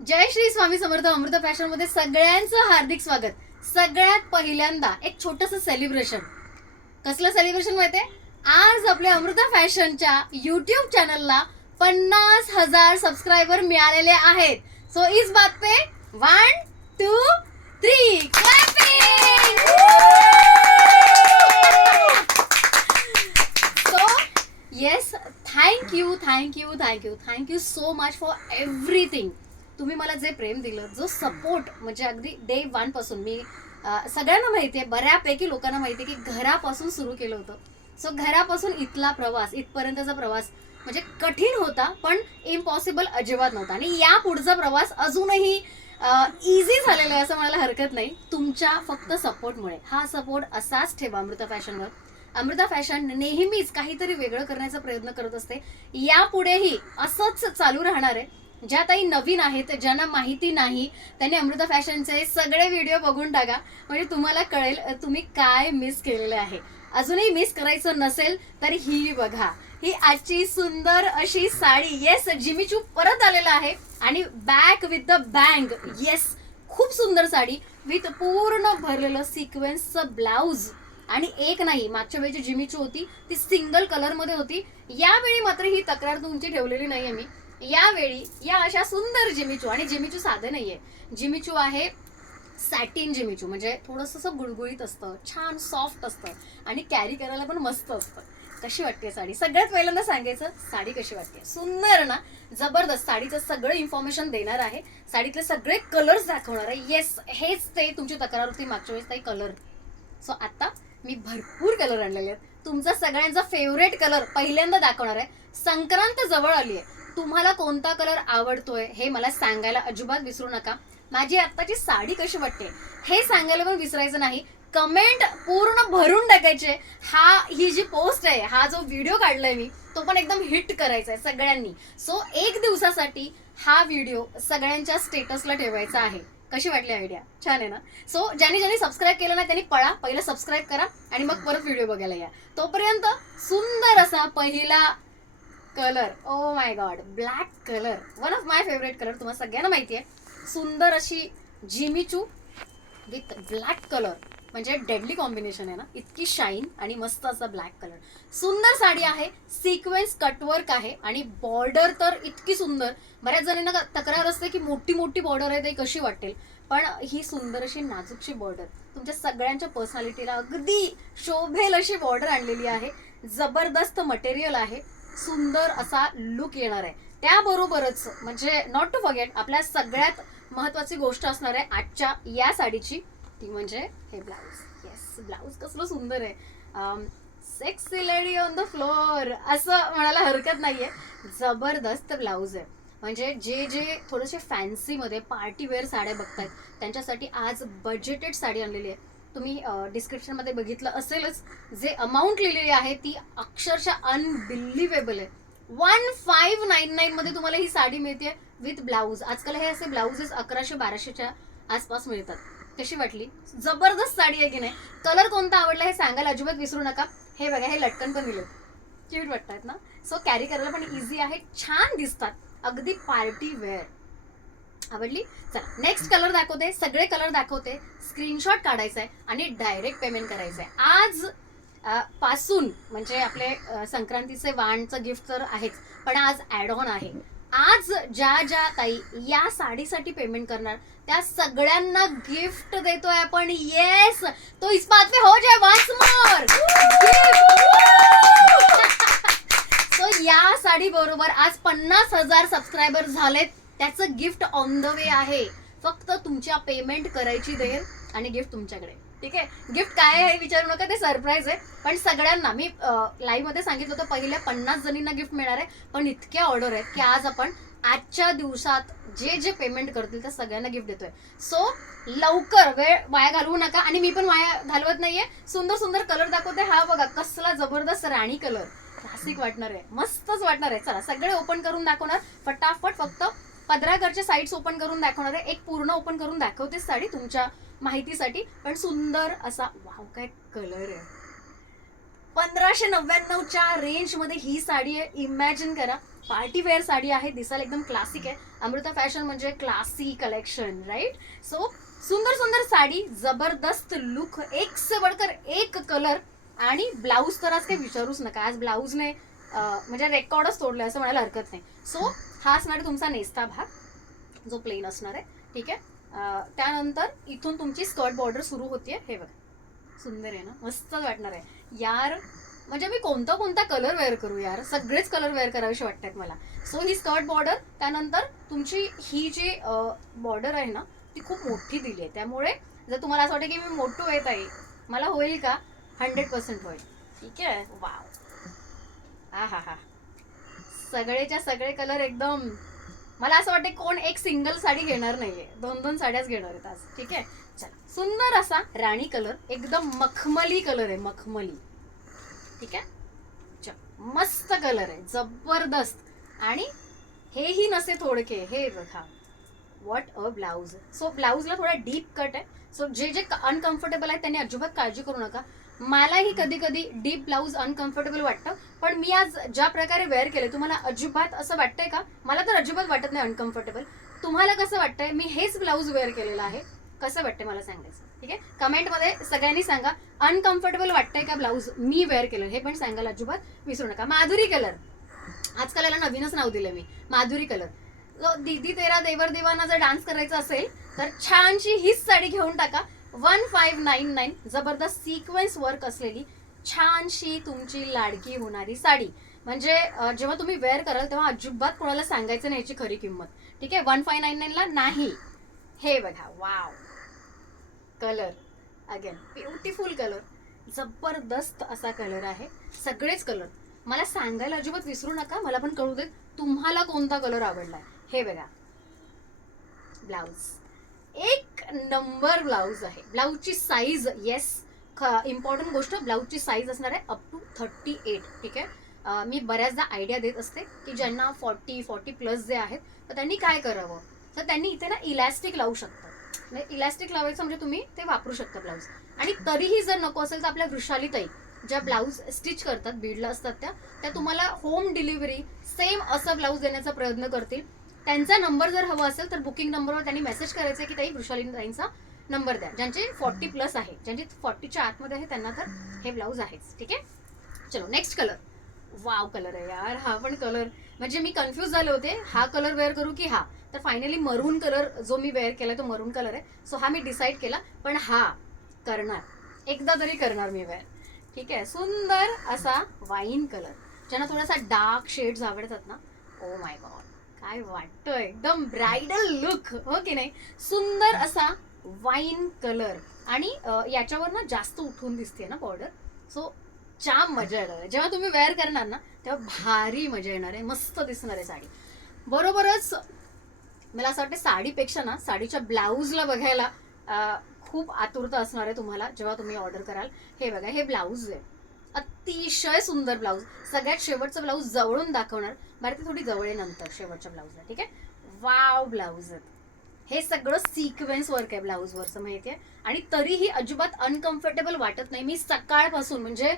जय श्री स्वामी समर्थ. अमृत fashion मध्ये सगळ्यांचं हार्दिक स्वागत. सगळ्यात पहिल्यांदा एक छोटस सेलिब्रेशन. कसलं सेलिब्रेशन माहितीये? आज आपल्या अमृत फॅशनच्या युट्यूब चॅनलला 50,000 सबस्क्रायबर मिळालेले आहेत. सो इस बात पे 1 2 3 clapping. So yes, thank you so much for everything. तुम्ही मला जे प्रेम दिलं, जो सपोर्ट, म्हणजे अगदी डे 1 पासून मी सगळ्यांना माहिती आहे, बऱ्यापैकी लोकांना माहिती आहे की घरापासून सुरू केलं होतं. सो घरापासून इथला प्रवास, इथपर्यंतचा प्रवास म्हणजे कठीण होता, पण इम्पॉसिबल अजिबात नव्हता. आणि या पुढचा प्रवास अजूनही इझी झालेला आहे असं म्हणायला हरकत नाही, तुमच्या फक्त सपोर्टमुळे. हा सपोर्ट असाच ठेवा अमृता फॅशनवर. अमृता फॅशन नेहमीच काहीतरी वेगळं करण्याचा प्रयत्न करत असते. यापुढेही असंच चालू राहणार आहे. ज्या ताई नवीन आहेत, ज्यांना माहिती नाही, त्यांनी अमृता फॅशनचे सगळे व्हिडिओ बघून टाका, म्हणजे तुम्हाला कळेल तुम्ही काय मिस केलेलं आहे. अजूनही मिस करायचं नसेल तर ही बघा, ही आजची सुंदर अशी साडी. येस, जिमीचू परत आलेला आहे आणि back with the bang. Yes, खूप सुंदर साडी विथ पूर्ण भरलेलं सिक्वेन्सचं ब्लाउज. आणि एक नाही, मागच्या वेळी जी जिमीचू होती ती सिंगल कलर मध्ये होती. यावेळी मात्र ही तक्रार तुमची ठेवलेली नाहीये मी. यावेळी या अशा सुंदर जिमीचू, आणि जिमीचू साधे नाहीये, जिमीचू आहे सॅटिन जिमीचू, म्हणजे थोडंसं असं गुळगुळीत असतं, छान सॉफ्ट असतं आणि कॅरी करायला पण मस्त असतं. कशी वाटते साडी? सगळ्यात पहिल्यांदा सांगायचं, साडी कशी वाटते? सुंदर ना, जबरदस्त. साडीचं सगळं इन्फॉर्मेशन देणार आहे, साडीतले सगळे कलर्स दाखवणार आहे. येस, हेच ते तुमची तक्रार होती मागच्या वेळेस, काही कलर. सो आता मी भरपूर कलर आणलेले आहेत. तुमचा सगळ्यांचा फेवरेट कलर पहिल्यांदा दाखवणार आहे. संक्रांत जवळ आली आहे, तुम्हाला कोणता कलर आवडतोय हे मला सांगायला अजिबात विसरू नका. माझी आत्ताची साडी कशी वाटते हे सांगायला पण विसरायचं नाही. कमेंट पूर्ण भरून टाकायचे. ही जी पोस्ट आहे, हा जो व्हिडिओ काढलाय मी, तो पण एकदम हिट करायचा आहे सगळ्यांनी. सो 1 दिवसासाठी हा व्हिडिओ सगळ्यांच्या स्टेटसला ठेवायचा आहे. कशी वाटली आयडिया? छान आहे ना? सो ज्यांनी सबस्क्राईब केलं ना त्यांनी पळा, पहिलं सबस्क्राईब करा आणि मग परत व्हिडिओ बघायला या. तोपर्यंत सुंदर असा पहिला colour, oh my God, black colour, one of my favourite colour, तुम्हाला सगळ्यांना माहिती आहे. सुंदर अशी जिमीचू विथ ब्लॅक कलर, म्हणजे डेडली कॉम्बिनेशन आहे ना, इतकी शाईन आणि मस्त असा ब्लॅक कलर. सुंदर साडी आहे, सिक्वेन्स कटवर्क आहे आणि बॉर्डर तर इतकी सुंदर. बऱ्याच जणांना तक्रार असते की मोठी मोठी बॉर्डर आहे, ते कशी वाटेल, पण ही सुंदर अशी नाजूकशी बॉर्डर तुमच्या सगळ्यांच्या पर्सनॅलिटीला अगदी शोभेल अशी बॉर्डर आणलेली आहे. जबरदस्त मटेरियल आहे, सुंदर असा लुक येणार आहे. त्याबरोबरच म्हणजे नॉट टू फॉरगेट, आपल्या सगळ्यात महत्वाची गोष्ट असणार आहे आजच्या या साडीची, ती म्हणजे हे ब्लाऊज. येस, ब्लाऊज कसलं सुंदर आहे. Sexy lady on the floor असं म्हणायला हरकत नाहीये. जबरदस्त ब्लाऊज आहे. म्हणजे जे थोडेसे फॅन्सीमध्ये पार्टीवेअर साड्या बघतायत त्यांच्यासाठी आज बजेटेड साडी आणलेली आहे. तुम्ही डिस्क्रिप्शनमध्ये बघितलं असेलच, जे अमाऊंट लिहिलेली आहे ती अक्षरशः अनबिलिव्हेबल आहे. 1599 मध्ये तुम्हाला ही साडी मिळते विथ ब्लाऊज. आजकाल हे असे ब्लाऊजेस 1100-1200च्या आसपास मिळतात. कशी वाटली? जबरदस्त साडी आहे की नाही? कलर कोणता आवडला हे सांगायला अजिबात विसरू नका. हे बघा, हे लटकन पण दिले, क्यूट वाटतात ना? सो कॅरी करायला पण इझी आहे, छान दिसतात, अगदी पार्टी वेअर. आवडली? चला नेक्स्ट कलर दाखवते, सगळे कलर दाखवते. स्क्रीनशॉट काढायचा आहे आणि डायरेक्ट पेमेंट करायचं आहे. आज पासून म्हणजे आपले संक्रांतीचे वाणचं गिफ्ट तर आहेच, पण आज ऍड ऑन आहे. आज ज्या ताई या साडीसाठी पेमेंट करणार त्या सगळ्यांना गिफ्ट देतोय आपण. येस, तो इस बात पे हो जाए वन्स मोर. सो या साडी बरोबर आज 50,000 सबस्क्रायबर झालेत, त्याचं गिफ्ट ऑन द वे आहे. फक्त तुमच्या पेमेंट करायची देर आणि गिफ्ट तुमच्याकडे. ठीक आहे? गिफ्ट काय आहे विचारू नका, ते सरप्राईज आहे. पण सगळ्यांना मी लाईव्ह मध्ये सांगितलं होतं पहिल्या 50 जणींना गिफ्ट मिळणार आहे, पण इतक्या ऑर्डर आहेत की आज आपण आजच्या दिवसात जे पेमेंट करतील त्या सगळ्यांना गिफ्ट देतोय. सो लवकर, वेळ वाया घालवू नका. आणि मी पण वाया घालवत नाहीये. सुंदर सुंदर कलर दाखवते. हा बघा, कसला जबरदस्त राणी कलर, क्लासिक वाटणार आहे, मस्तच वाटणार आहे. चला सगळे ओपन करून दाखवणार फटाफट. फक्त पदराकडच्या साईड्स ओपन करून दाखवणार आहे. एक पूर्ण ओपन करून दाखवते साडी तुमच्या माहितीसाठी. पण सुंदर असा, वाव काय कलर आहे. 1599च्या रेंजमध्ये ही साडी आहे. इमॅजिन करा, पार्टी वेअर साडी आहे, दिसायला एकदम क्लासिक आहे. अमृता फॅशन म्हणजे क्लासी कलेक्शन, राईट? सो सुंदर सुंदर साडी, जबरदस्त लुक, एक से बढ़कर एक कलर. आणि ब्लाऊज तर आज काही विचारूच नका, आज ब्लाऊजने म्हणजे रेकॉर्डच तोडले असं म्हणायला हरकत नाही. सो हा असणार आहे तुमचा नेस्ता भाग, जो प्लेन असणार आहे. ठीक आहे. त्यानंतर इथून तुमची स्कर्ट बॉर्डर सुरू होतीये. हे बघा, सुंदर आहे ना, मस्तच वाटणार आहे यार. म्हणजे मी कोणता कलर वेअर करू यार, सगळेच कलर वेअर करावेसे वाटतात मला. सो ही स्कर्ट बॉर्डर, त्यानंतर तुमची ही जी बॉर्डर आहे ना, ती खूप मोठी दिली आहे. त्यामुळे जर तुम्हाला असं वाटतं की मी मोठू येत आहे, मला होईल का, 100% होईल. ठीक आहे. वाव, हा, सगळेच्या सगळे कलर एकदम, मला असं वाटतं कोण एक सिंगल साडी घेणार नाहीये, 2-2 साड्याच घेणार आहेत आज. ठीक आहे. चला, सुंदर असा राणी कलर, एकदम मखमली कलर आहे, मखमली. ठीक आहे. मस्त कलर आहे, जबरदस्त. आणि हेही नसे थोडके, हे बघा, व्हॉट अ ब्लाऊज. सो ब्लाऊजला थोडा डीप कट आहे. सो जे अनकम्फर्टेबल आहे त्यांनी अजिबात काळजी करू नका. मलाही कधी कधी डीप ब्लाऊज अनकम्फर्टेबल वाटतं, पण मी आज ज्या प्रकारे वेअर केले, तुम्हाला अजिबात असं वाटतंय का? मला तर अजिबात वाटत नाही अनकम्फर्टेबल. तुम्हाला कसं वाटतंय? मी हेच ब्लाऊज वेअर केलेलं आहे, कसं वाटतंय मला सांगायचं. ठीक आहे. कमेंटमध्ये सगळ्यांनी सांगा, अनकम्फर्टेबल वाटतंय का ब्लाऊज मी वेअर केलं, हे पण सांगायला अजिबात विसरू नका. माधुरी कलर, आजकाल याला नवीनच नाव दिलं मी, माधुरी कलर. दीदी तेरा देवर दिवाना जर डान्स करायचा असेल तर छानशी हीच साडी घेऊन टाका. 1599, जबरदस्त सिक्वेन्स वर्क असलेली छानशी तुमची लाडकी होणारी साडी. म्हणजे जेव्हा तुम्ही वेअर कराल तेव्हा अजिबात कोणाला सांगायचं नाही याची खरी किंमत. ठीक आहे. 1599ला नाही. हे बघा, wow, colour again beautiful colour, जबरदस्त असा कलर आहे. सगळेच कलर मला सांगायला अजिबात विसरू नका, मला पण कळू देत तुम्हाला कोणता कलर आवडलाय. हे बघा, ब्लाऊज एक नंबर ब्लाऊज आहे. ब्लाऊजची साईज, येस, इम्पॉर्टंट गोष्ट, ब्लाऊजची साईज असणार आहे अप टू 38. ठीक आहे. मी बऱ्याचदा आयडिया देत असते की ज्यांना 40 प्लस जे आहेत तर त्यांनी काय करावं, तर त्यांनी इथे ना इलॅस्टिक लावू शकतात. म्हणजे इलॅस्टिक लावायचं म्हणजे तुम्ही ते वापरू शकता ब्लाऊज. आणि तरीही जर नको असेल तर आपल्या वृषालीताई ज्या ब्लाऊज स्टिच करतात, बीडला असतात, त्या तुम्हाला होम डिलिव्हरी सेम असं ब्लाऊज देण्याचा प्रयत्न करतील. त्यांचा नंबर जर हवा असेल तर बुकिंग नंबरवर त्यांनी मेसेज करायचा की ताई वृषालीताईंचा नंबर द्या. ज्यांचे 40 प्लस आहे, ज्यांचे 40च्या आतमध्ये आहे, त्यांना तर हे ब्लाऊज आहेच. ठीक आहे. चलो, नेक्स्ट कलर. वाव कलर आहे यार, हा पण कलर, म्हणजे मी कन्फ्यूज झाले होते, हा कलर वेअर करू की हा. तर फायनली मरून कलर जो मी वेअर केला तो मरून कलर आहे. सो हा मी डिसाईड केला, पण हा करणार, एकदा तरी करणार मी वेअर. ठीक आहे. सुंदर असा वाईन कलर, ज्यांना थोडासा डार्क शेड्स आवडतात ना, ओ माय गॉड, काय वाटतं, एकदम ब्रायडल लुक, हो की नाही? सुंदर असा वाईन कलर. आणि याच्यावर ना जास्त उठून दिसते ना बॉर्डर. सो जाम मजा येणार आहे जेव्हा तुम्ही वेअर करणार ना, तेव्हा भारी मजा येणार आहे, मस्त दिसणार आहे साडी. बरोबरच मला असं वाटतं साडीपेक्षा ना साडीच्या ब्लाऊजला बघायला खूप आतुरता असणार आहे तुम्हाला जेव्हा तुम्ही ऑर्डर कराल. हे बघा, हे ब्लाऊज आहे, अतिशय सुंदर ब्लाऊज. सगळ्यात शेवटचं ब्लाऊज जवळून दाखवणार, बरं ते थोडी जवळ आहे नंतर शेवटच्या ब्लाऊजला. ठीक आहे. वाव ब्लाऊज आहेत. हे सगळं सिक्वेन्स वर्क आहे ब्लाऊजवरचं, माहिती आहे. आणि तरीही अजिबात अनकम्फर्टेबल वाटत नाही. मी सकाळपासून म्हणजे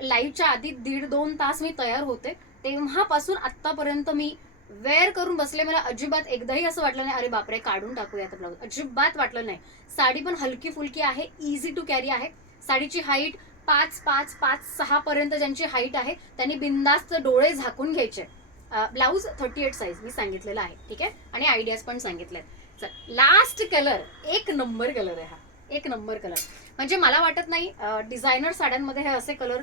लाईव्हच्या आधी 1.5-2 तास मी तयार होते, तेव्हापासून आत्तापर्यंत मी वेअर करून बसले. मला अजिबात एकदाही असं वाटलं नाही अरे बापरे काढून टाकूया आता ब्लाऊज, अजिबात वाटलं नाही. साडी पण हलकी फुलकी आहे, इझी टू कॅरी आहे. साडीची हाईट 5'5'6" पर्यंत ज्यांची हाईट आहे त्यांनी बिंदास्त डोळे झाकून घ्यायचे. ब्लाऊज 38 साईज मी सांगितलेला आहे. ठीक आहे. आणि आयडियाज पण सांगितले. लास्ट कलर, एक नंबर कलर आहे हा, एक नंबर कलर. म्हणजे मला वाटत नाही डिझायनर साड्यांमध्ये हे असे कलर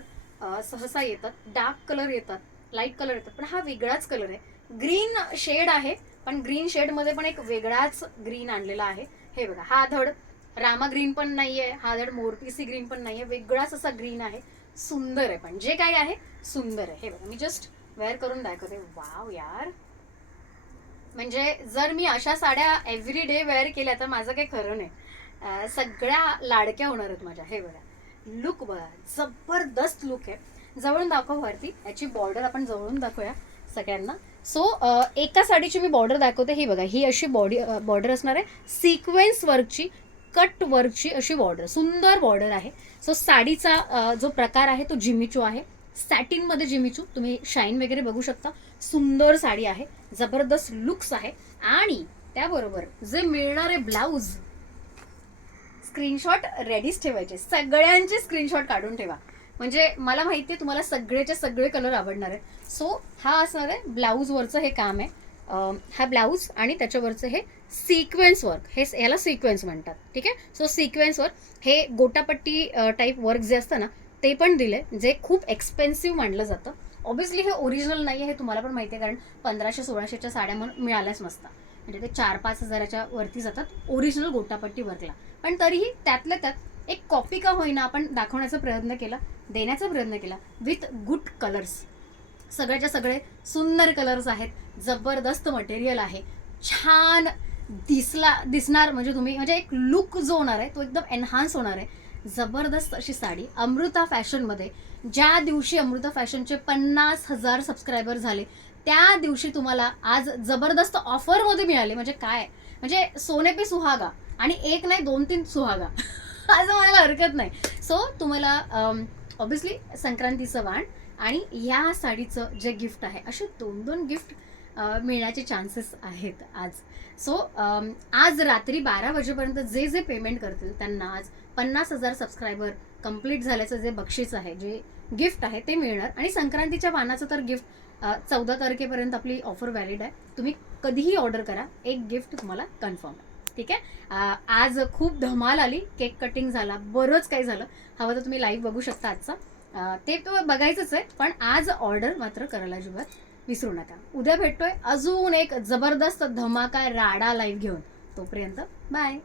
सहसा येतात. डार्क कलर येतात, लाईट कलर येतात, पण हा वेगळाच कलर आहे. ग्रीन शेड आहे, पण ग्रीन शेडमध्ये पण एक वेगळाच ग्रीन आणलेला आहे. हे बघा, हा धड रामा ग्रीन पण नाहीये, हा धड मोरपीसी ग्रीन पण नाहीये, वेगळाच असा ग्रीन आहे. सुंदर आहे, पण जे काही आहे सुंदर आहे. हे बघा, मी जस्ट वेअर करून दाखवते. वाव यार, म्हणजे जर मी अशा साड्या एव्हरी डे वेअर केल्या तर माझं काही खरं नाही, सगळ्या लाडक्या होणार आहेत माझ्या. हे बघा, लुक बघा, जबरदस्त लुक आहे. जवळून दाखव वरती, याची बॉर्डर आपण जवळून दाखवूया सगळ्यांना. सो एका साडीची मी बॉर्डर दाखवते. ही बघा, ही अशी बॉर्डर असणार आहे सिक्वेन्स वर्कची. कट वर्कची अशी बॉर्डर, सुंदर बॉर्डर आहे. सो साडीचा जो प्रकार आहे तो जिमिचू आहे, सॅटिनमध्ये जिमिचू. तुम्ही शाईन वगैरे बघू शकता. सुंदर साडी आहे, जबरदस्त लुक्स आहे. आणि त्याबरोबर जे मिळणारे ब्लाऊज, स्क्रीनशॉट रेडीच ठेवायचे, सगळ्यांचे स्क्रीनशॉट काढून ठेवा. म्हणजे मला माहिती आहे तुम्हाला सगळेचे सगळे कलर आवडणार आहेत. सो हा असणार आहे ब्लाऊजवरचं हे काम आहे. हा ब्लाऊज आणि त्याच्यावरचं हे सिक्वेन्स वर्क, हे याला सिक्वेन्स म्हणतात. ठीक आहे. सो सिक्वेन्स वर्क, हे गोटापट्टी टाईप वर्क जे असतं ना ते पण दिले, जे खूप एक्सपेन्सिव्ह मानलं जातं. ऑब्व्हियसली हे ओरिजिनल नाही आहे, हे तुम्हाला पण माहिती आहे, कारण 1500-1600च्या साड्या म्हणून मिळाल्याच नसतात. म्हणजे ते 4-5 हजाराच्या वरती जातात ओरिजिनल गोटापट्टी वर्कला. पण तरीही त्यातल्या त्यात एक कॉपी का होईना आपण दाखवण्याचा प्रयत्न केला, देण्याचा प्रयत्न केला विथ गुड कलर्स. सगळ्याच्या सगळे सुंदर कलर्स आहेत, जबरदस्त मटेरियल आहे, छान दिसणार. म्हणजे तुम्ही म्हणजे एक लुक जो होणार आहे तो एकदम एनहान्स होणार आहे. जबरदस्त अशी साडी अमृता फॅशनमध्ये. ज्या दिवशी अमृता फॅशनचे 50,000 सबस्क्रायबर झाले त्या दिवशी तुम्हाला आज जबरदस्त ऑफरमध्ये मिळाले. म्हणजे काय, म्हणजे सोने पे सुहागा, आणि एक नाही 2-3 सुहागा असं म्हणायला हरकत नाही. सो तुम्हाला ऑब्व्हियसली संक्रांतीचं वाण आणि या साडीचं जे गिफ्ट आहे, असे 2-2 गिफ्ट मिळण्याचे चान्सेस आहेत आज. सो आज रात्री 12 वाजेपर्यंत जे जे पेमेंट करतील त्यांना आज 50,000 सबस्क्रायबर कंप्लीट झाल्याचं जे बक्षीस आहे, जे गिफ्ट आहे ते मिळणार. आणि संक्रांतीच्या वाणाचं तर गिफ्ट 14 तारखेपर्यंत आपली ऑफर व्हॅलिड आहे. तुम्ही कधीही ऑर्डर करा, एक गिफ्ट तुम्हाला कन्फर्म आहे. ठीक आहे. आज खूप धमाल आली, केक कटिंग झाला, बरंच काही झालं. हवं तर तुम्ही लाईव्ह बघू शकता आजचा, ते तर बघायचंच आहे. पण आज ऑर्डर मात्र करायला अजिबात विसरू नका. उद्या भेटतोय अजून एक जबरदस्त धमाका राडा लाईव्ह घेऊन. तोपर्यंत बाय.